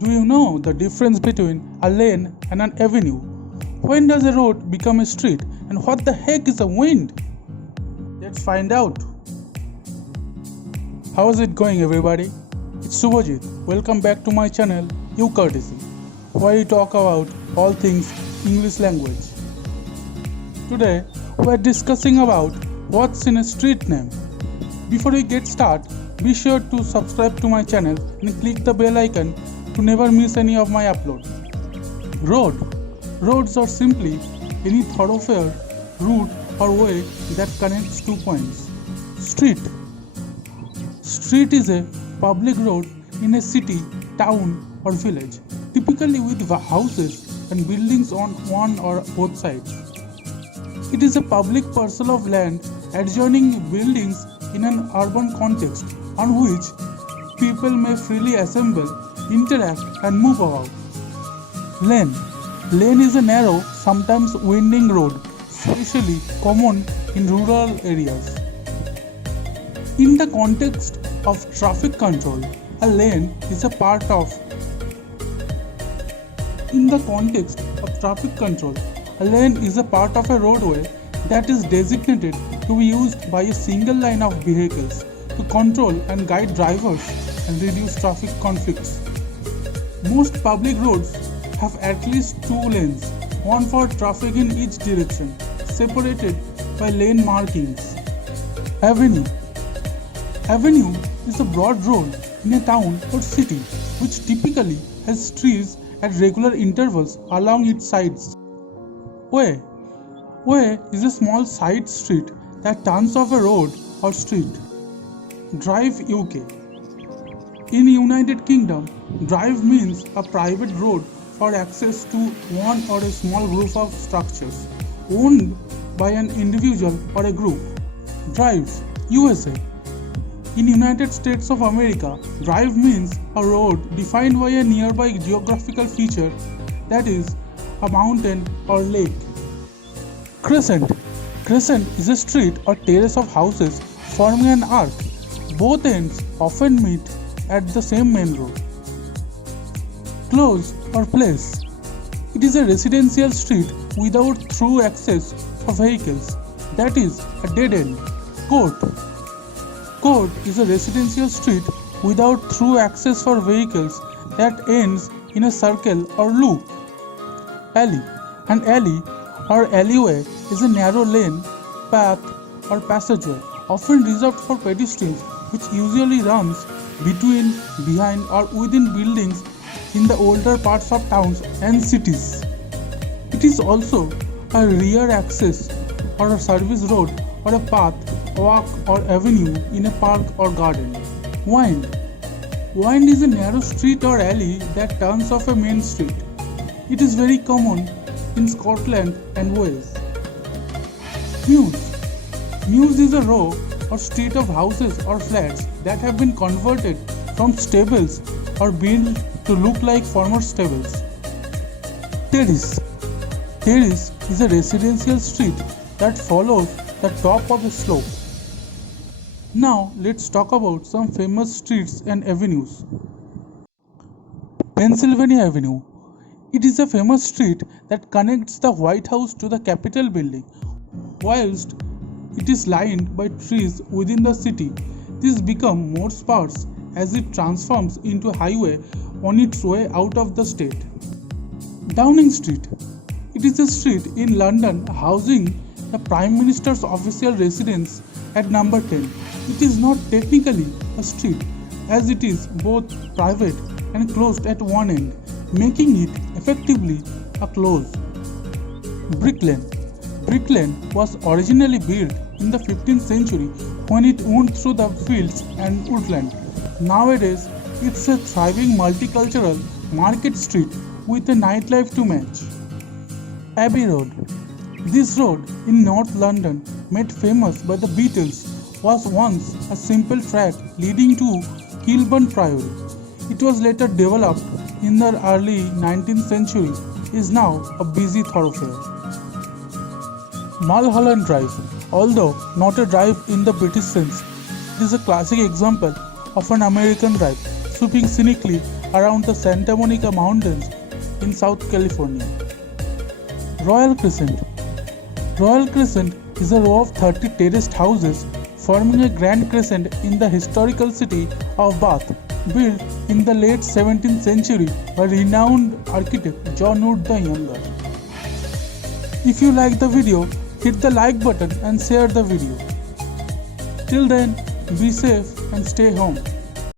Do you know the difference between a lane and an avenue? When does a road become a street and what the heck is a wind? Let's find out. How is it going, everybody? It's Subhajit. Welcome back to my channel Ucourtesy, where we talk about all things English language. Today we are discussing about what's in a street name. Before we get started, be sure to subscribe to my channel and click the bell icon to never miss any of my uploads. Roads are simply any thoroughfare, route or way that connects two points. Street is a public road in a city, town or village, typically with houses and buildings on one or both sides. It is a public parcel of land adjoining buildings in an urban context on which people may freely assemble, interact and move about. Lane is a narrow, sometimes winding road, especially common in rural areas. In the context of traffic control, a lane is a part of a roadway that is designated to be used by a single line of vehicles to control and guide drivers and reduce traffic conflicts. Most public roads have at least two lanes, one for traffic in each direction, separated by lane markings. Avenue is a broad road in a town or city which typically has trees at regular intervals along its sides. Way is a small side street that turns off a road or street. Drive UK. In United Kingdom, drive means a private road for access to one or a small group of structures owned by an individual or a group. Drive USA. In United States of America, drive means a road defined by a nearby geographical feature, that is, a mountain or lake. Crescent is a street or terrace of houses forming an arc. Both ends often meet at the same main road. Close or place. It is a residential street without through access for vehicles, that is, a dead end. Court is a residential street without through access for vehicles that ends in a circle or loop. Alley. An alley or alleyway is a narrow lane, path or passageway, often reserved for pedestrians, which usually runs between, behind or within buildings in the older parts of towns and cities. It is also a rear access or a service road or a path, walk or avenue in a park or garden. Wind is a narrow street or alley that turns off a main street. It is very common in Scotland and Wales. Mews is a row or street of houses or flats that have been converted from stables or built to look like former stables. Terrace is a residential street that follows the top of a slope. Now let's talk about some famous streets and avenues. Pennsylvania Avenue. It is a famous street that connects the White House to the Capitol building. Whilst it is lined by trees within the city, this becomes more sparse as it transforms into a highway on its way out of the state. Downing Street. It is a street in London housing the Prime Minister's official residence at number 10. It is not technically a street as it is both private and closed at one end, making it effectively a close. Brick Lane was originally built in the 15th century when it wound through the fields and woodland. Nowadays, it's a thriving multicultural market street with a nightlife to match. Abbey Road. This road in North London, made famous by the Beatles, was once a simple track leading to Kilburn Priory. It was later developed in the early 19th century, is now a busy thoroughfare. Mulholland Drive. Although not a drive in the British sense, it is a classic example of an American drive, sweeping scenically around the Santa Monica Mountains in South California. Royal Crescent. Royal Crescent is a row of 30 terraced houses forming a grand crescent in the historical city of Bath, built in the late 17th century by renowned architect John Wood the Younger. If you like the video, hit the like button and share the video. Till then, be safe and stay home.